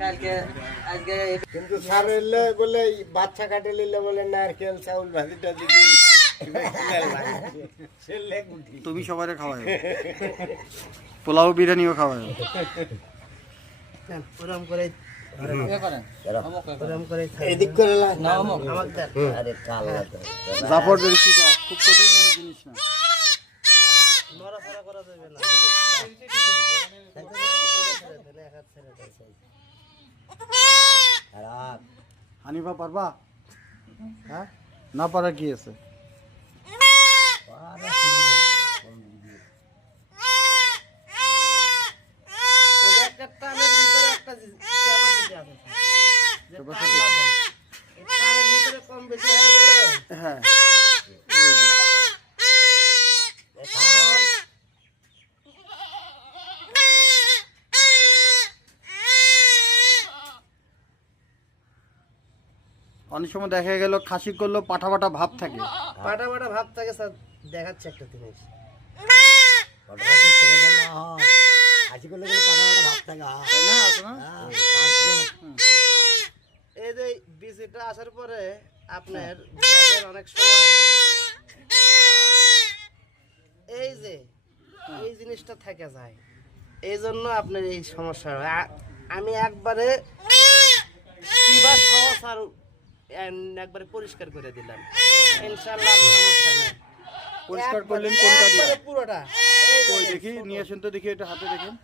কালকে আজকে কিন্তু স্যার এলে বলে বাচ্চা কাটে নিলে বলে নারকেল চাউল ভাজিটা দিবি তুমি সবাই খাওয়াই পোলাও বিরিয়ানিও খাওয়াই ওরম করে ইয়ে করেন ওরম করে এদিক করে না অমুক আমার দেখ আরে কালা জাফর বেশি খুব কঠিন জিনিস না নড়াচড়া করা যাবে না হানিফা পারবা হ্যাঁ না পারা কি আছে একটা টানের ভিতরে একটা ক্যাপাসিটি আছে যে টানের ভিতরে কম বেশি হয়ে গেলে হ্যাঁ অনেক সময় দেখা গেল খাসি করলেও পাঠা পাঠা ভাব থাকে পাটা পাটা ভাব থাকে স্যার দেখাচ্ছে একটা জিনিস আজকে করলে পাটা পাটা ভাত থাকে তাই না আছে না? এই যে বিসিটা আসার পরে আপনার গ্যাসের অনেক সময় এই যে এই জিনিসটা থেকে যায় এই জন্য আপনার এই সমস্যা হয় আমি একবারে কিবার সহজ আর একবারে পরিষ্কার করে দিলাম ইনশাআল্লাহ সমস্যা নেই পরিষ্কার করলেন কোনটা দিয়ে একবারে পুরোটা কই দেখি নিয়ে আসেন তো দেখি এটা হাতে দেখেন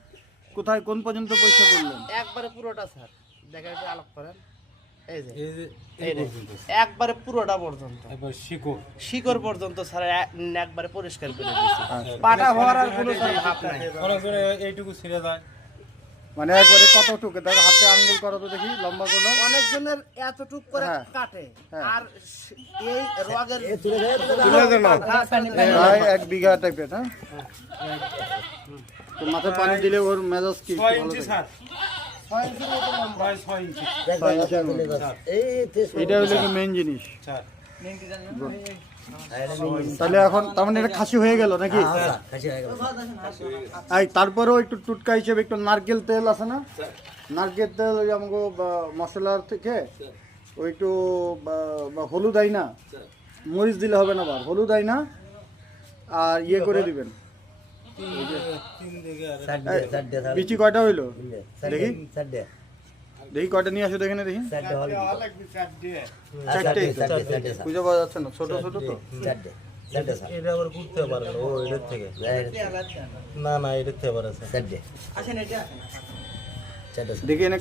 কোথায় কোন পর্যন্ত পরিষ্কার করলেন একবারে পুরোটা স্যার দেখা একটু আলোক করেন এই যে এই যে, একবারে পুরোটা পর্যন্ত শিকড় পর্যন্ত স্যার একবারে পরিষ্কার করে দিয়েছি পাটা হওয়ার আর কোনো স্যার ভাব নাই এইটুকু ছিঁড়ে যায় মানে একবারে কতটুকু তার হাতে আঙ্গুল করো তো দেখি লম্বা করো অনেকজনের এতটুক করে হ্যাঁ। কাটে হ্যাঁ। আর এই রগের প্রায় 1 বিঘা টাইপের হ্যাঁ তো মাথায় পানি দিলে ওর মেজাজ কি 6 ইঞ্চি স্যার 6 ইঞ্চির মতো লম্বা। প্রায় 6 ইঞ্চি এটা হলো কি মেইন জিনিস স্যার তাহলে এখন তার মানে এটা খাসি হয়ে গেল নাকি এই তারপরেও একটু টুটকা হিসেবে একটু নারকেল তেল আছে না নারকেল তেল ওই আমাকে মশলার থেকে ওই একটু বা হলুদ আই না মরিচ দিলে হবে না হলুদ আই না আর ইয়ে করে দিবেন বিচি কয়টা হইলো দেখি দেখি কয়টা নিয়ে আসো দেখেন দেখি চারটে বুঝতে পাওয়া যাচ্ছে না ছোট ছোট তো এটা আবার করতে পারে ও এর থেকে না এর থেকে পারে আসেন এটা দেখি এনে